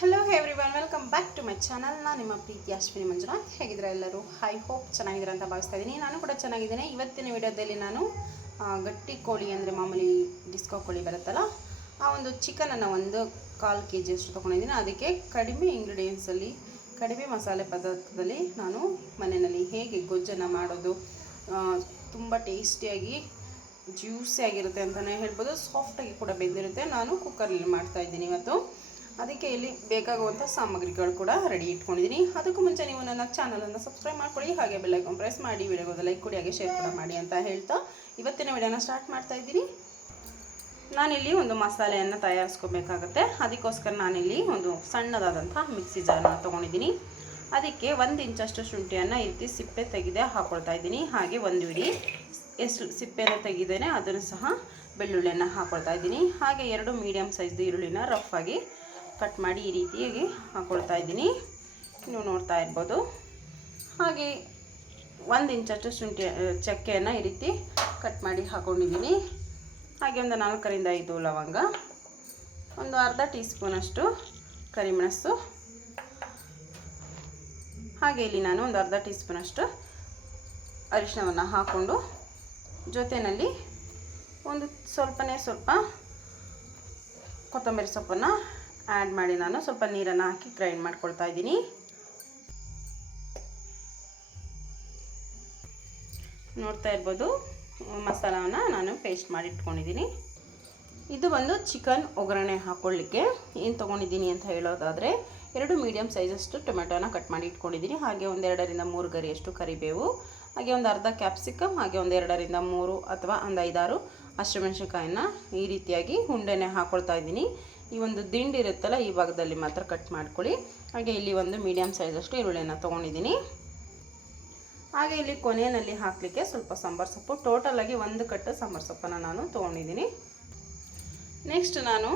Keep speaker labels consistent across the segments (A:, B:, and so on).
A: Hello everyone welcome back to my channel ನಾನು ನಿಮ್ಮ ಪ್ರೀತಿ ಅಶ್ವಿನಿ ಮಂಜುನಾಥ್. ಹೇಗಿದ್ರೆ ಎಲ್ಲರೂ? ಹೈ ಹೋಪ್ ಚೆನ್ನಾಗಿದ್ದೀರಾ ಅಂತ ಭಾವಿಸ್ತಾ ಇದ್ದೀನಿ. ನಾನು ಕೂಡ ಚೆನ್ನಾಗಿದ್ದೀನಿ. ಇವತ್ತಿನ ವಿಡಿಯೋದಲ್ಲಿ ನಾನು ಗಟ್ಟಿ ಕೋಳಿ ಅಂದರೆ ಮಾಮೂಲಿ ಡಿಸ್ಕೋ ಕೋಳಿ ಬರುತ್ತಲ್ಲ, ಆ ಒಂದು ಚಿಕನನ್ನು ಒಂದು ಕಾಲು ಕೆ ಜಿಯಷ್ಟು ತೊಗೊಂಡಿದ್ದೀನಿ. ಅದಕ್ಕೆ ಕಡಿಮೆ ಇಂಗ್ರೀಡಿಯೆಂಟ್ಸಲ್ಲಿ ಕಡಿಮೆ ಮಸಾಲೆ ಪದಾರ್ಥದಲ್ಲಿ ನಾನು ಮನೆಯಲ್ಲಿ ಹೇಗೆ ಗೊಜ್ಜನ್ನು ಮಾಡೋದು ತುಂಬ ಟೇಸ್ಟಿಯಾಗಿ ಜ್ಯೂಸಿ ಆಗಿರುತ್ತೆ ಅಂತಲೇ ಹೇಳ್ಬೋದು. ಸಾಫ್ಟಾಗಿ ಕೂಡ ಬೆಂದಿರುತ್ತೆ. ನಾನು ಕುಕ್ಕರಲ್ಲಿ ಮಾಡ್ತಾಯಿದ್ದೀನಿ ಇವತ್ತು. ಅದಕ್ಕೆ ಇಲ್ಲಿ ಬೇಕಾಗುವಂಥ ಸಾಮಗ್ರಿಗಳು ಕೂಡ ರೆಡಿ ಇಟ್ಕೊಂಡಿದ್ದೀನಿ. ಅದಕ್ಕೂ ಮುಂಚೆ ನೀವು ನನ್ನ ಚಾನಲನ್ನು ಸಬ್ಸ್ಕ್ರೈಬ್ ಮಾಡ್ಕೊಳ್ಳಿ, ಹಾಗೆ ಬೆಲ್ಲೈಕನ್ ಪ್ರೆಸ್ ಮಾಡಿ ವಿಡಿಯೋಗೆ ಲೈಕ್ ಕೊಡಿ, ಹಾಗೆ ಶೇರ್ ಕೂಡ ಮಾಡಿ ಅಂತ ಹೇಳ್ತಾ ಇವತ್ತಿನ ವಿಡಿಯೋನ ಸ್ಟಾರ್ಟ್ ಮಾಡ್ತಾ ಇದ್ದೀನಿ. ನಾನಿಲ್ಲಿ ಒಂದು ಮಸಾಲೆಯನ್ನು ತಯಾರಿಸ್ಕೋಬೇಕಾಗತ್ತೆ. ಅದಕ್ಕೋಸ್ಕರ ನಾನಿಲ್ಲಿ ಒಂದು ಸಣ್ಣದಾದಂಥ ಮಿಕ್ಸಿ ಜಾರನ್ನ ತೊಗೊಂಡಿದ್ದೀನಿ. ಅದಕ್ಕೆ ಒಂದು ಇಂಚಷ್ಟು ಶುಂಠಿಯನ್ನು ಈ ಸಿಪ್ಪೆ ತೆಗೆದೇ ಹಾಕ್ಕೊಳ್ತಾ ಇದ್ದೀನಿ. ಹಾಗೆ ಒಂದು ಇಡೀ ಎಷ್ಟು ಸಿಪ್ಪೆಯನ್ನು ತೆಗೆದೇನೆ ಅದನ್ನು ಸಹ ಬೆಳ್ಳುಳ್ಳಿಯನ್ನು ಹಾಕ್ಕೊಳ್ತಾ ಇದ್ದೀನಿ. ಹಾಗೆ ಎರಡು ಮೀಡಿಯಮ್ ಸೈಜ್ದು ಈರುಳ್ಳಿನ ರಫ್ ಆಗಿ ಕಟ್ ಮಾಡಿ ಈ ರೀತಿಯಾಗಿ ಹಾಕ್ಕೊಳ್ತಾ ಇದ್ದೀನಿ. ನೀವು ನೋಡ್ತಾ ಇರ್ಬೋದು. ಹಾಗೆ ಒಂದು ಇಂಚಷ್ಟು ಶುಂಠಿ ಚಕ್ಕೆಯನ್ನು ಈ ರೀತಿ ಕಟ್ ಮಾಡಿ ಹಾಕ್ಕೊಂಡಿದ್ದೀನಿ ಹಾಗೆ ಒಂದು ನಾಲ್ಕರಿಂದ ಐದು ಲವಂಗ, ಒಂದು ಅರ್ಧ ಟೀ ಸ್ಪೂನಷ್ಟು ಕರಿಮೆಣಸು. ಹಾಗೆ ಇಲ್ಲಿ ನಾನು ಒಂದು ಅರ್ಧ ಟೀ ಸ್ಪೂನಷ್ಟು ಅರಿಶಿಣವನ್ನು ಹಾಕ್ಕೊಂಡು ಜೊತೆಯಲ್ಲಿ ಒಂದು ಸ್ವಲ್ಪನೇ ಸ್ವಲ್ಪ ಕೊತ್ತಂಬರಿ ಸೊಪ್ಪನ್ನು ಆ್ಯಡ್ ಮಾಡಿ ನಾನು ಸ್ವಲ್ಪ ನೀರನ್ನು ಹಾಕಿ ಗ್ರೈಂಡ್ ಮಾಡ್ಕೊಳ್ತಾ ಇದ್ದೀನಿ. ನೋಡ್ತಾ ಇರ್ಬೋದು, ಮಸಾಲವನ್ನು ನಾನು ಪೇಸ್ಟ್ ಮಾಡಿ ಇಟ್ಕೊಂಡಿದ್ದೀನಿ. ಇದು ಒಂದು ಚಿಕನ್ ಒಗ್ಗರಣೆ ಹಾಕ್ಕೊಳ್ಳಿಕ್ಕೆ ಏನು ತೊಗೊಂಡಿದ್ದೀನಿ ಅಂತ ಹೇಳೋದಾದರೆ, ಎರಡು ಮೀಡಿಯಮ್ ಸೈಜಷ್ಟು ಟೊಮೆಟೊನ ಕಟ್ ಮಾಡಿ ಇಟ್ಕೊಂಡಿದ್ದೀನಿ. ಹಾಗೆ ಒಂದೆರಡರಿಂದ ಮೂರು ಗರಿಯಷ್ಟು ಕರಿಬೇವು, ಹಾಗೆ ಒಂದು ಅರ್ಧ ಕ್ಯಾಪ್ಸಿಕಮ್ ಹಾಗೆ ಒಂದೆರಡರಿಂದ ಮೂರು ಅಥವಾ ಒಂದು ಐದಾರು ಹಸಿಮೆಣ್ಸಿನ್ಕಾಯಿನ ಈ ರೀತಿಯಾಗಿ ಉಂಡೆನೆ ಹಾಕ್ಕೊಳ್ತಾ ಇದ್ದೀನಿ. ಈ ಒಂದು ದಿಂಡು ಇರುತ್ತಲ್ಲ, ಈ ಭಾಗದಲ್ಲಿ ಮಾತ್ರ ಕಟ್ ಮಾಡ್ಕೊಳ್ಳಿ. ಹಾಗೆ ಇಲ್ಲಿ ಒಂದು ಮೀಡಿಯಮ್ ಸೈಜಷ್ಟು ಈರುಳ್ಳಿಯನ್ನು ತೊಗೊಂಡಿದ್ದೀನಿ. ಹಾಗೆ ಇಲ್ಲಿ ಕೊನೆಯಲ್ಲಿ ಹಾಕಲಿಕ್ಕೆ ಸ್ವಲ್ಪ ಸಾಂಬಾರು ಸೊಪ್ಪು. ಟೋಟಲಾಗಿ ಒಂದು ಕಟ್ಟು ಸಾಂಬಾರು ಸೊಪ್ಪನ್ನು ನಾನು ತೊಗೊಂಡಿದ್ದೀನಿ. ನೆಕ್ಸ್ಟ್ ನಾನು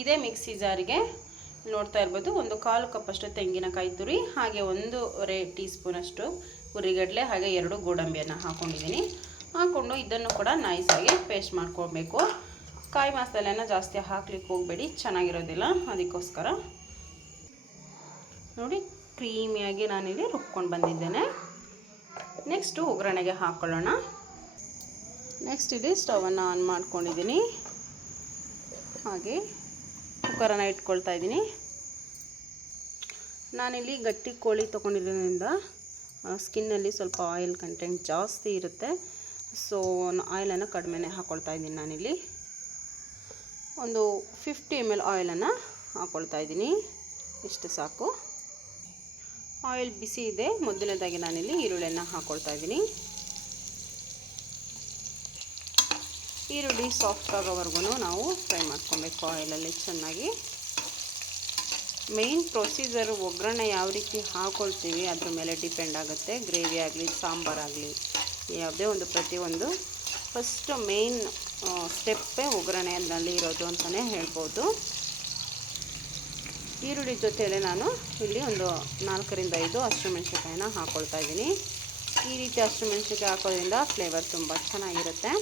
A: ಇದೇ ಮಿಕ್ಸಿ ಜಾರಿಗೆ ನೋಡ್ತಾ ಇರ್ಬೋದು, ಒಂದು ಕಾಲು ಕಪ್ಪಷ್ಟು ತೆಂಗಿನಕಾಯಿ ತುರಿ, ಹಾಗೆ ಒಂದೂವರೆ ಟೀ ಸ್ಪೂನಷ್ಟು ಹುರಿಗಡಲೆ ಹಾಗೆ ಎರಡು ಗೋಡಂಬಿಯನ್ನು ಹಾಕ್ಕೊಂಡಿದ್ದೀನಿ ಹಾಕ್ಕೊಂಡು ಇದನ್ನು ಕೂಡ ನೈಸಾಗಿ ಪೇಸ್ಟ್ ಮಾಡ್ಕೊಳ್ಬೇಕು. ಕಾಯಿ ಮಸಾಲೆನ ಜಾಸ್ತಿ ಹಾಕ್ಲಿಕ್ಕೆ ಹೋಗಬೇಡಿ, ಚೆನ್ನಾಗಿರೋದಿಲ್ಲ, ಅದಕ್ಕೋಸ್ಕರ. ನೋಡಿ, ಕ್ರೀಮಿಯಾಗಿ ನಾನಿಲ್ಲಿ ರುಬ್ಕೊಂಡು ಬಂದಿದ್ದೇನೆ. ನೆಕ್ಸ್ಟು ಒಗ್ಗರಣೆಗೆ ಹಾಕ್ಕೊಳ್ಳೋಣ ನೆಕ್ಸ್ಟ್ ಇಲ್ಲಿ ಸ್ಟವನ್ನು ಆನ್ ಮಾಡ್ಕೊಂಡಿದ್ದೀನಿ. ಹಾಗೆ ಕುಕ್ಕರನ್ನು ಇಟ್ಕೊಳ್ತಾ ಇದ್ದೀನಿ. ನಾನಿಲ್ಲಿ ಗಟ್ಟಿ ಕೋಳಿ ತೊಗೊಂಡಿರೋದ್ರಿಂದ ಸ್ಕಿನ್ನಲ್ಲಿ ಸ್ವಲ್ಪ ಆಯಿಲ್ ಕಂಟೆಂಟ್ ಜಾಸ್ತಿ ಇರುತ್ತೆ. ಸೊ ಆಯಿಲನ್ನು ಕಡಿಮೆನೇ ಹಾಕ್ಕೊಳ್ತಾ ಇದ್ದೀನಿ ನಾನಿಲ್ಲಿ. ಒಂದು ಫಿಫ್ಟಿ ಎಂ ಎಲ್ ಆಯಿಲನ್ನು ಹಾಕ್ಕೊಳ್ತಾ ಇದ್ದೀನಿ. ಇಷ್ಟು ಸಾಕು. ಆಯಿಲ್ ಬಿಸಿ ಇದೆ. ಮೊದಲನೇದಾಗಿ ನಾನಿಲ್ಲಿ ಈರುಳ್ಳಿಯನ್ನು ಹಾಕ್ಕೊಳ್ತಾ ಇದ್ದೀನಿ. ಈರುಳ್ಳಿ ಸಾಫ್ಟ್ ಆಗೋವರೆಗೂ ನಾವು ಫ್ರೈ ಮಾಡ್ಕೊಬೇಕು ಆಯಿಲಲ್ಲಿ ಚೆನ್ನಾಗಿ. ಮೇಯ್ನ್ ಪ್ರೊಸೀಜರ್ ಒಗ್ಗರಣೆ ಯಾವ ರೀತಿ ಹಾಕ್ಕೊಳ್ತೀವಿ ಅದ್ರ ಮೇಲೆ ಡಿಪೆಂಡ್ ಆಗುತ್ತೆ. ಗ್ರೇವಿ ಆಗಲಿ ಸಾಂಬಾರಾಗಲಿ ಯಾವುದೇ ಒಂದು ಪ್ರತಿಯೊಂದು. ಫಸ್ಟ್ ಮೇಯ್ನ್ ಸ್ಟೆಪ್ಪೇ ಒಗ್ಗರಣೆಯಲ್ಲಿ ಇರೋದು ಅಂತಲೇ ಹೇಳ್ಬೋದು. ಈರುಳ್ಳಿ ಜೊತೆಯಲ್ಲೇ ನಾನು ಇಲ್ಲಿ ಒಂದು ನಾಲ್ಕರಿಂದ ಐದು ಹಸಿಮೆಣ್ಸಿನ್ಕಾಯಿನ ಹಾಕ್ಕೊಳ್ತಾ ಇದ್ದೀನಿ. ಈ ರೀತಿ ಹಸಿಮೆಣ್ಸಿನ್ಕಾಯಿ ಹಾಕೋದ್ರಿಂದ ಫ್ಲೇವರ್ ತುಂಬ ಚೆನ್ನಾಗಿರುತ್ತೆ.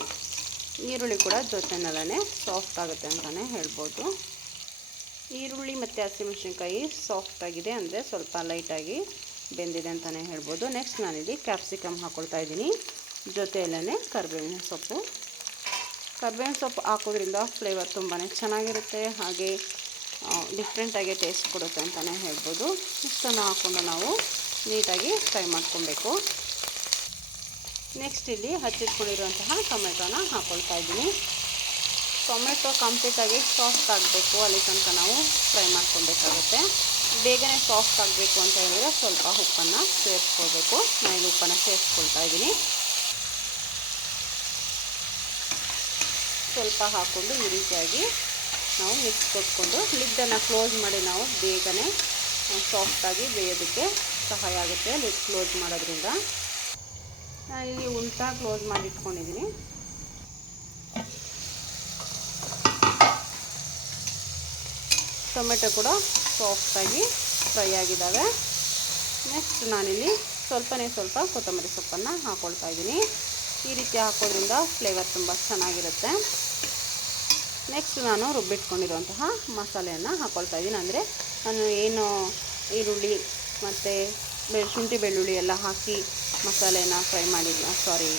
A: ಈರುಳ್ಳಿ ಕೂಡ ಜೊತೆನಲ್ಲೇ ಸಾಫ್ಟ್ ಆಗುತ್ತೆ ಅಂತಲೇ ಹೇಳ್ಬೋದು. ಈರುಳ್ಳಿ ಮತ್ತು ಸಾಫ್ಟ್ ಆಗಿದೆ ಅಂದರೆ ಸ್ವಲ್ಪ ಲೈಟಾಗಿ ಬೆಂದಿದೆ ಅಂತಲೇ ಹೇಳ್ಬೋದು. ನೆಕ್ಸ್ಟ್ ನಾನಿಲ್ಲಿ ಕ್ಯಾಪ್ಸಿಕಮ್ ಹಾಕ್ಕೊಳ್ತಾ ಇದ್ದೀನಿ. ಜೊತೆಯಲ್ಲೇ ಕರಿಬೇವಿನ ಸೊಪ್ಪು. ಕರಿಬೇವಿನ ಸೊಪ್ಪು ಹಾಕೋದ್ರಿಂದ ಫ್ಲೇವರ್ ತುಂಬಾ ಚೆನ್ನಾಗಿರುತ್ತೆ. ಹಾಗೆ ಡಿಫ್ರೆಂಟಾಗಿ ಟೇಸ್ಟ್ ಕೊಡುತ್ತೆ ಅಂತಲೇ ಹೇಳ್ಬೋದು. ಇಷ್ಟನ್ನು ಹಾಕ್ಕೊಂಡು ನಾವು ನೀಟಾಗಿ ಫ್ರೈ ಮಾಡ್ಕೊಬೇಕು. ನೆಕ್ಸ್ಟ್ ಇಲ್ಲಿ ಹಚ್ಚಿಟ್ಕೊಂಡಿರುವಂತಹ ಟೊಮೆಟೊನ ಹಾಕ್ಕೊಳ್ತಾ ಇದ್ದೀನಿ. ಟೊಮೆಟೊ ಕಂಪ್ಲೀಟಾಗಿ ಸಾಫ್ಟ್ ಆಗಬೇಕು. ಅಲ್ಲಿ ತನಕ ನಾವು ಫ್ರೈ ಮಾಡ್ಕೊಬೇಕಾಗುತ್ತೆ. ಬೇಗನೆ ಸಾಫ್ಟ್ ಆಗಬೇಕು ಅಂತ ಹೇಳಿದ್ರೆ ಸ್ವಲ್ಪ ಉಪ್ಪನ್ನು ಸೇರಿಸ್ಕೊಳ್ಬೇಕು. ನಾನು ಉಪ್ಪನ್ನು ಸೇರಿಸ್ಕೊಳ್ತಾ ಇದ್ದೀನಿ. ಸ್ವಲ್ಪ ಹಾಕ್ಕೊಂಡು ಈ ರೀತಿಯಾಗಿ ನಾವು ಮಿಕ್ಸ್ ಕೊಟ್ಕೊಂಡು ಲಿಡ್ಡನ್ನು ಕ್ಲೋಸ್ ಮಾಡಿ ನಾವು ಬೇಗನೆ ಸಾಫ್ಟಾಗಿ ಬೇಯೋದಕ್ಕೆ ಸಹಾಯ ಆಗುತ್ತೆ ಲಿಡ್ ಕ್ಲೋಸ್ ಮಾಡೋದ್ರಿಂದ. ನಾನು ಇಲ್ಲಿ ಉಲ್ಟಾ ಕ್ಲೋಸ್ ಮಾಡಿ ಇಟ್ಕೊಂಡಿದ್ದೀನಿ. ಟೊಮೆಟೊ ಕೂಡ ಸಾಫ್ಟಾಗಿ ಫ್ರೈ ಆಗಿದ್ದಾವೆ. ನೆಕ್ಸ್ಟ್ ನಾನಿಲ್ಲಿ ಸ್ವಲ್ಪನೇ ಸ್ವಲ್ಪ ಕೊತ್ತಂಬರಿ ಸೊಪ್ಪನ್ನು ಹಾಕ್ಕೊಳ್ತಾ ಇದ್ದೀನಿ. ಈ ರೀತಿ ಹಾಕೋದ್ರಿಂದ ಫ್ಲೇವರ್ ತುಂಬ ಚೆನ್ನಾಗಿರುತ್ತೆ. ನೆಕ್ಸ್ಟ್ ನಾನು ರುಬ್ಬಿಟ್ಕೊಂಡಿರುವಂತಹ ಮಸಾಲೆಯನ್ನು ಹಾಕ್ಕೊಳ್ತಾ ಇದ್ದೀನಿ. ಅಂದರೆ ನಾನು ಏನು ಈರುಳ್ಳಿ ಮತ್ತು ಬೆ, ಶುಂಠಿ ಬೆಳ್ಳುಳ್ಳಿ ಎಲ್ಲ ಹಾಕಿ ಮಸಾಲೆನ ಫ್ರೈ ಮಾಡಿದ್ನ ಸಾರಿ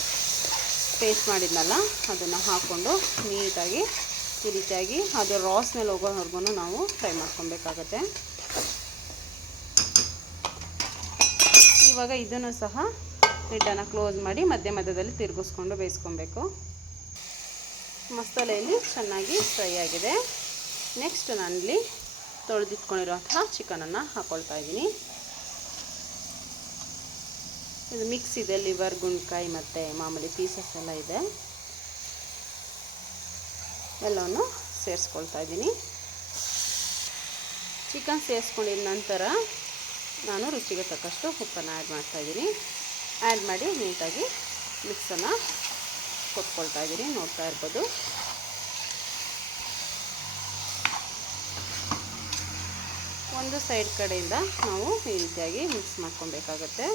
A: ಪೇಸ್ಟ್ ಮಾಡಿದ್ನಲ್ಲ, ಅದನ್ನು ಹಾಕ್ಕೊಂಡು ನೀಟಾಗಿ ಈ ರೀತಿಯಾಗಿ ಅದು ರಾಸ್ ಮೇಲೆ ಹೋಗೋವರೆಗೂ ನಾವು ಫ್ರೈ ಮಾಡ್ಕೊಬೇಕಾಗತ್ತೆ. ಇವಾಗ ಇದನ್ನು ಸಹ ಲಿಡ್ಡನ್ನು ಕ್ಲೋಸ್ ಮಾಡಿ ಮಧ್ಯ ಮಧ್ಯದಲ್ಲಿ ತಿರುಗಿಸ್ಕೊಂಡು ಬೇಯಿಸ್ಕೊಬೇಕು. ಮಸಾಲೆಯಲ್ಲಿ ಚೆನ್ನಾಗಿ ಫ್ರೈ ಆಗಿದೆ. ನೆಕ್ಸ್ಟ್ ನಾನಿಲ್ಲಿ ತೊಳೆದಿಟ್ಕೊಂಡಿರುವಂತಹ ಚಿಕನನ್ನು ಹಾಕ್ಕೊಳ್ತಾ ಇದ್ದೀನಿ. ಇದು ಮಿಕ್ಸ್ ಇದೆ ಲಿವರ್ ಗುಂಡ್ಕಾಯಿ ಮತ್ತು ಮಾಮೂಲಿ ಪೀಸಸ್ ಎಲ್ಲ ಇದೆ. ಎಲ್ಲವನ್ನು ಸೇರಿಸ್ಕೊಳ್ತಾ ಇದ್ದೀನಿ. ಚಿಕನ್ ಸೇರಿಸ್ಕೊಂಡಿದ ನಂತರ ನಾನು ರುಚಿಗೆ ತಕ್ಕಷ್ಟು ಉಪ್ಪನ್ನು ಆ್ಯಡ್ ಮಾಡ್ತಾಯಿದ್ದೀನಿ ಆ್ಯಡ್ ಮಾಡಿ ನೀಟಾಗಿ ಮಿಕ್ಸನ್ನು ಕೊಟ್ಕೊಳ್ತಾ ಇದ್ದೀನಿ, ನೋಡ್ತಾ ಇರ್ಬೋದು. ಒಂದು ಸೈಡ್ ಕಡೆಯಿಂದ ನಾವು ಈ ರೀತಿಯಾಗಿ ಮಿಕ್ಸ್ ಮಾಡ್ಕೊಬೇಕಾಗತ್ತೆ.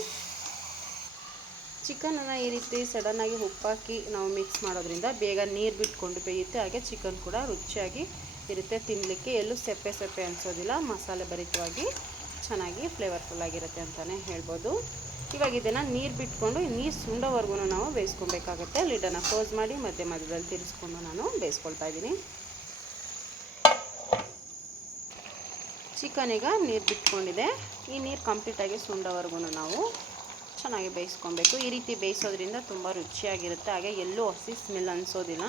A: ಚಿಕನನ್ನು ಈ ರೀತಿ ಸಡನ್ನಾಗಿ ಉಪ್ಪಾಕಿ ನಾವು ಮಿಕ್ಸ್ ಮಾಡೋದ್ರಿಂದ ಬೇಗ ನೀರು ಬಿಟ್ಕೊಂಡು ಬೇಯುತ್ತೆ, ಹಾಗೆ ಚಿಕನ್ ಕೂಡ ರುಚಿಯಾಗಿ ಇರುತ್ತೆ ತಿನ್ನಲಿಕ್ಕೆ ಎಲ್ಲೂ ಸೆಪ್ಪೆ ಸೆಪ್ಪೆ ಅನಿಸೋದಿಲ್ಲ, ಮಸಾಲೆ ಭರಿತವಾಗಿ ಚೆನ್ನಾಗಿ ಫ್ಲೇವರ್ಫುಲ್ ಆಗಿರುತ್ತೆ ಅಂತಲೇ ಹೇಳ್ಬೋದು. ಇವಾಗ ಇದನ್ನು ನೀರು ಬಿಟ್ಕೊಂಡು ನೀರು ಸುಂಡೋವರೆಗೂ ನಾವು ಬೇಯಿಸ್ಕೊಬೇಕಾಗತ್ತೆ. ಲಿಡನ್ನು ಕ್ಲೋಸ್ ಮಾಡಿ ಮಧ್ಯೆ ಮಧ್ಯದಲ್ಲಿ ತಿರ್ಸ್ಕೊಂಡು ನಾನು ಬೇಯಿಸ್ಕೊಳ್ತಾ ಇದ್ದೀನಿ. ಈಗ ನೀರು ಬಿಟ್ಕೊಂಡಿದೆ. ಈ ನೀರು ಕಂಪ್ಲೀಟಾಗಿ ಸುಂಡೋವರೆಗೂ ನಾವು ಚೆನ್ನಾಗಿ ಬೇಯಿಸ್ಕೊಬೇಕು ಈ ರೀತಿ ಬೇಯಿಸೋದ್ರಿಂದ ತುಂಬ ರುಚಿಯಾಗಿರುತ್ತೆ. ಹಾಗೆ ಎಲ್ಲೂ ಹಸಿ ಸ್ಮೆಲ್ ಅನಿಸೋದಿಲ್ಲ.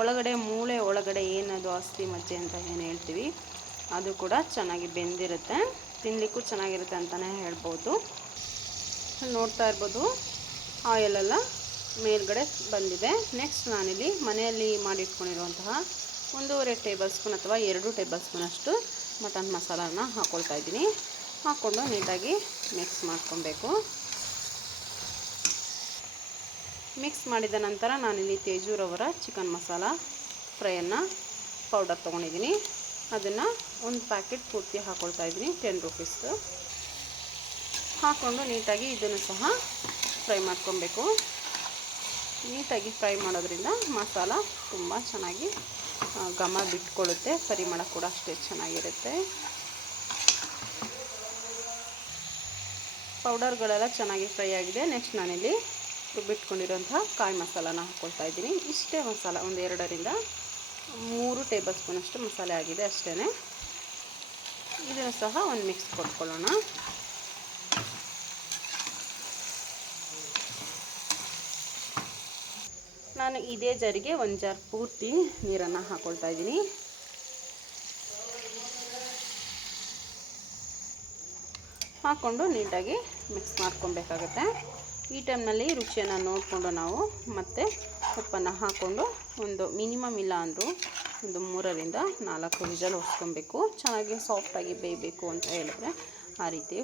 A: ಒಳಗಡೆ ಮೂಳೆ, ಒಳಗಡೆ ಏನದು ಅಸ್ಥಿ ಮಜ್ಜೆ ಅಂತ ಏನು ಹೇಳ್ತೀವಿ, ಅದು ಕೂಡ ಚೆನ್ನಾಗಿ ಬೆಂದಿರುತ್ತೆ. ತಿನ್ನಲಿಕ್ಕೂ ಚೆನ್ನಾಗಿರುತ್ತೆ ಅಂತಲೇ ಹೇಳ್ಬೋದು. ನೋಡ್ತಾ ಇರ್ಬೋದು. ಆಯಿಲೆಲ್ಲ ಮೇಲ್ಗಡೆ ಬಂದಿದೆ. ನೆಕ್ಸ್ಟ್ ನಾನಿಲ್ಲಿ ಮನೆಯಲ್ಲಿ ಮಾಡಿಟ್ಕೊಂಡಿರುವಂತಹ ಒಂದೂವರೆ ಟೇಬಲ್ ಸ್ಪೂನ್ ಅಥವಾ ಎರಡು ಟೇಬಲ್ ಸ್ಪೂನಷ್ಟು ಮಟನ್ ಮಸಾಲಾನ ಹಾಕ್ಕೊಳ್ತಾ ಇದ್ದೀನಿ. ಹಾಕ್ಕೊಂಡು ನೀಟಾಗಿ ಮಿಕ್ಸ್ ಮಾಡ್ಕೊಬೇಕು. ಮಿಕ್ಸ್ ಮಾಡಿದ ನಂತರ ನಾನಿಲ್ಲಿ ತೇಜೂರವರ ಚಿಕನ್ ಮಸಾಲ ಫ್ರೈಯನ್ನು ಪೌಡರ್ ತೊಗೊಂಡಿದ್ದೀನಿ. ಅದನ್ನು ಒಂದು ಪ್ಯಾಕೆಟ್ ಪೂರ್ತಿ ಹಾಕ್ಕೊಳ್ತಾ ಇದ್ದೀನಿ. ಟೆನ್ ರುಪೀಸ್ದು ಹಾಕ್ಕೊಂಡು ನೀಟಾಗಿ ಇದನ್ನು ಸಹ ಫ್ರೈ ಮಾಡ್ಕೊಬೇಕು. ನೀಟಾಗಿ ಫ್ರೈ ಮಾಡೋದ್ರಿಂದ ಮಸಾಲ ತುಂಬ ಚೆನ್ನಾಗಿ ಘಮ ಬಿಟ್ಕೊಳ್ಳುತ್ತೆ. ಪರಿಮಳ ಕೂಡ ಅಷ್ಟೇ ಚೆನ್ನಾಗಿರುತ್ತೆ. ಪೌಡರ್ಗಳೆಲ್ಲ ಚೆನ್ನಾಗಿ ಫ್ರೈ ಆಗಿದೆ. ನೆಕ್ಸ್ಟ್ ನಾನಿಲ್ಲಿ ರುಬ್ಬಿಟ್ಕೊಂಡಿರೋಂಥ ಕಾಯಿ ಮಸಾಲಾನ ಹಾಕ್ಕೊಳ್ತಾ ಇದ್ದೀನಿ. ಇಷ್ಟೇ ಮಸಾಲ, ಒಂದು ಎರಡರಿಂದ ಮೂರು ಟೇಬಲ್ ಸ್ಪೂನಷ್ಟು ಮಸಾಲೆ ಆಗಿದೆ ಅಷ್ಟೇ ಇದನ್ನು ಸಹ ಒಂದು ಮಿಕ್ಸ್ ಕೊಟ್ಕೊಳ್ಳೋಣ. ನಾನು ಇದೇ ಜರಿಗೆ ಒಂದು ಜಾರ್ ಪೂರ್ತಿ ನೀರನ್ನು ಹಾಕ್ಕೊಳ್ತಾ ಇದ್ದೀನಿ. ಹಾಕ್ಕೊಂಡು ನೀಟಾಗಿ ಮಿಕ್ಸ್ ಮಾಡ್ಕೊಬೇಕಾಗತ್ತೆ. ಈ ಟೈಮ್ನಲ್ಲಿ ರುಚಿಯನ್ನು ನೋಡಿಕೊಂಡು ನಾವು ಮತ್ತೆ ಉಪ್ಪನ್ನು ಹಾಕ್ಕೊಂಡು ಒಂದು ಮಿನಿಮಮ್ ಇಲ್ಲ ಅಂದರೂ ಒಂದು ಮೂರರಿಂದ ನಾಲ್ಕು ವಿಜಲ್ ಹೊಸ್ಕೊಬೇಕು ಚೆನ್ನಾಗಿ ಸಾಫ್ಟಾಗಿ ಬೇಯಬೇಕು ಅಂತ ಹೇಳಿದ್ರೆ ಆ ರೀತಿ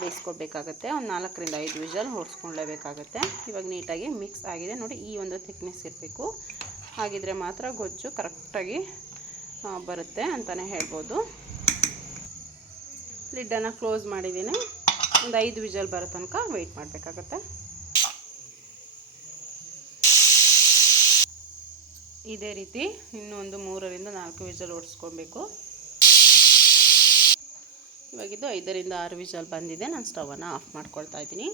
A: ಬೇಯಿಸ್ಕೊಬೇಕಾಗತ್ತೆ ಒಂದು ನಾಲ್ಕರಿಂದ ಐದು ವಿಜಲ್ ಹೊಡ್ಸ್ಕೊಳ್ಳೇಬೇಕಾಗತ್ತೆ ಇವಾಗ ನೀಟಾಗಿ ಮಿಕ್ಸ್ ಆಗಿದೆ. ನೋಡಿ, ಈ ಒಂದು ಥಿಕ್ನೆಸ್ ಇರಬೇಕು. ಹಾಗಿದ್ರೆ ಮಾತ್ರ ಗೊಜ್ಜು ಕರೆಕ್ಟಾಗಿ ಬರುತ್ತೆ ಅಂತಲೇ ಹೇಳ್ಬೋದು. ಲಿಡ್ಡನ್ನು ಕ್ಲೋಸ್ ಮಾಡಿದ್ದೀನಿ. ಒಂದು ಐದು ವಿಜಲ್ ಬರೋ ತನಕ ವೆಯ್ಟ್ ಮಾಡಬೇಕಾಗತ್ತೆ. ಇದೇ ರೀತಿ ಇನ್ನೂ ಒಂದು ಮೂರರಿಂದ ನಾಲ್ಕು ವಿಜಲ್ ಓಡಿಸ್ಕೊಬೇಕು ಇವಾಗಿದ್ದು ಐದರಿಂದ ಆರು ವಿಜಲ್ ಬಂದಿದೆ. ನಾನು ಸ್ಟವನ್ನು ಆಫ್ ಮಾಡ್ಕೊಳ್ತಾ ಇದ್ದೀನಿ.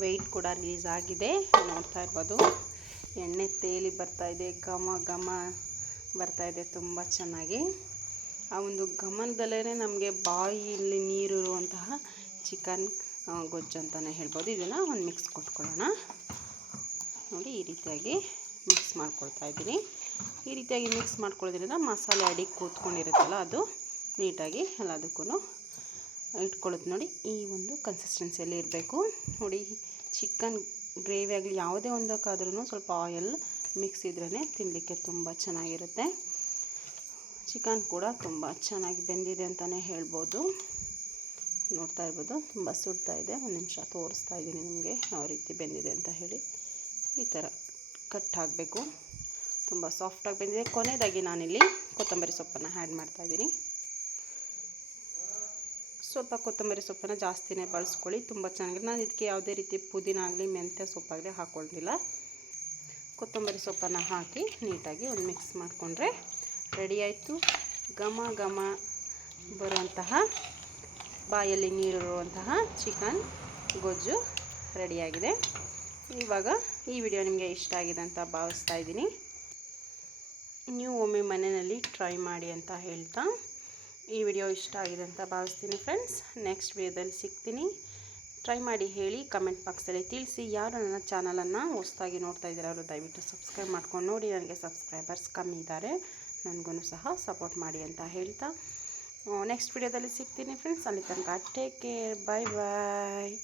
A: ವೆಯ್ಟ್ ಕೂಡ ರಿಲೀಸ್ ಆಗಿದೆ. ನೋಡ್ತಾ ಇರ್ಬೋದು. ಎಣ್ಣೆ ತೇಲಿ ಬರ್ತಾ ಇದೆ. ಘಮ ಘಮ ಬರ್ತಾ ಇದೆ ತುಂಬ ಚೆನ್ನಾಗಿ. ಆ ಒಂದು ಘಮನದಲ್ಲೇ ನಮಗೆ ಬಾಯಿಯಲ್ಲಿ ನೀರಿರುವಂತಹ ಚಿಕನ್ ಗೊಜ್ಜು ಅಂತಲೇ ಹೇಳ್ಬೋದು. ಇದನ್ನು ಒಂದು ಮಿಕ್ಸ್ ಕೊಟ್ಕೊಳ್ಳೋಣ. ನೋಡಿ, ಈ ರೀತಿಯಾಗಿ ಮಿಕ್ಸ್ ಮಾಡ್ಕೊಳ್ತಾ ಇದ್ದೀನಿ. ಈ ರೀತಿಯಾಗಿ ಮಿಕ್ಸ್ ಮಾಡ್ಕೊಳ್ಳೋದ್ರಿಂದ ಮಸಾಲೆ ಅಡಿಗೆ ಕೂತ್ಕೊಂಡಿರುತ್ತಲ್ಲ ಅದು. ನೀಟಾಗಿ ಎಲ್ಲದಕ್ಕೂ ಇಟ್ಕೊಳ್ಳುತ್ತೆ ನೋಡಿ ಈ ಒಂದು ಕನ್ಸಿಸ್ಟೆನ್ಸಿಯಲ್ಲಿ ಇರಬೇಕು. ನೋಡಿ ಚಿಕನ್ ಗ್ರೇವಿ ಆಗಲಿ, ಯಾವುದೇ ಒಂದಕ್ಕಾದ್ರೂ ಸ್ವಲ್ಪ ಆಯಿಲ್ ಮಿಕ್ಸ್ ಇದ್ರೇ ತಿನ್ನಲಿಕ್ಕೆ ತುಂಬ ಚೆನ್ನಾಗಿರುತ್ತೆ. ಚಿಕನ್ ಕೂಡ ತುಂಬ ಚೆನ್ನಾಗಿ ಬೆಂದಿದೆ ಅಂತಲೇ ಹೇಳ್ಬೋದು. ನೋಡ್ತಾ ಇರ್ಬೋದು, ತುಂಬ ಸುಡ್ತಾ ಇದೆ. ಒಂದು ನಿಮಿಷ ತೋರಿಸ್ತಾ ಇದ್ದೀನಿ ನಿಮಗೆ ಯಾವ ರೀತಿ ಬೆಂದಿದೆ ಅಂತ ಹೇಳಿ. ಈ ಥರ ಕಟ್ ಆಗಬೇಕು ತುಂಬ ಸಾಫ್ಟಾಗಿ ಬೆಂದಿದೆ. ಕೊನೆಯದಾಗಿ ನಾನಿಲ್ಲಿ ಕೊತ್ತಂಬರಿ ಸೊಪ್ಪನ್ನು ಆ್ಯಡ್ ಮಾಡ್ತಾಯಿದ್ದೀನಿ ಸ್ವಲ್ಪ ಕೊತ್ತಂಬರಿ ಸೊಪ್ಪನ್ನು ಜಾಸ್ತಿನೇ ಬಳಸ್ಕೊಳ್ಳಿ, ತುಂಬ ಚೆನ್ನಾಗಿದೆ. ನಾನು ಇದಕ್ಕೆ ಯಾವುದೇ ರೀತಿ ಪುದೀನ ಆಗಲಿ, ಮೆಂತ್ಯ ಸೊಪ್ಪಾಗಲಿ ಹಾಕ್ಕೊಂಡಿಲ್ಲ ಕೊತ್ತಂಬರಿ ಸೊಪ್ಪನ್ನು ಹಾಕಿ ನೀಟಾಗಿ ಒಂದು ಮಿಕ್ಸ್ ಮಾಡಿಕೊಂಡ್ರೆ ರೆಡಿ ಆಯಿತು. ಘಮ ಘಮ ಬರುವಂತಹ, ಬಾಯಲ್ಲಿ ನೀರಿರುವಂತಹ ಚಿಕನ್ ಗೊಜ್ಜು ರೆಡಿಯಾಗಿದೆ ಇವಾಗ ಈ ವಿಡಿಯೋ ನಿಮಗೆ ಇಷ್ಟ ಆಗಿದೆ ಅಂತ ಭಾವಿಸ್ತಾ ಇದ್ದೀನಿ. ನೀವು ಒಮ್ಮೆ ಮನೆಯಲ್ಲಿ ಟ್ರೈ ಮಾಡಿ ಅಂತ ಹೇಳ್ತಾ ಈ ವಿಡಿಯೋ ಇಷ್ಟ ಆಗಿದೆ ಅಂತ ಭಾವಿಸ್ತೀನಿ ಫ್ರೆಂಡ್ಸ್ ನೆಕ್ಸ್ಟ್ ವಿಡಿಯೋದಲ್ಲಿ ಸಿಗ್ತೀನಿ. ಟ್ರೈ ಮಾಡಿ ಹೇಳಿ ಕಮೆಂಟ್ ಬಾಕ್ಸಲ್ಲಿ ತಿಳಿಸಿ ಯಾರು ನನ್ನ ಚಾನಲನ್ನು ಹೊಸ್ದಾಗಿ ನೋಡ್ತಾ ಇದ್ದಾರೆ ಅವರು ದಯವಿಟ್ಟು ಸಬ್ಸ್ಕ್ರೈಬ್ ಮಾಡ್ಕೊಂಡು ನೋಡಿ. ನನಗೆ ಸಬ್ಸ್ಕ್ರೈಬರ್ಸ್ ಕಮ್ಮಿ ಇದ್ದಾರೆ. ನನಗೂ ಸಹ ಸಪೋರ್ಟ್ ಮಾಡಿ ಅಂತ ಹೇಳ್ತಾ. ನೆಕ್ಸ್ಟ್ ವಿಡಿಯೋದಲ್ಲಿ ಸಿಗ್ತೀನಿ ಫ್ರೆಂಡ್ಸ್ ಅಲ್ಲಿ ತನಕ ಟೇಕ್ ಕೇರ್ ಬಾಯ್ ಬಾಯ್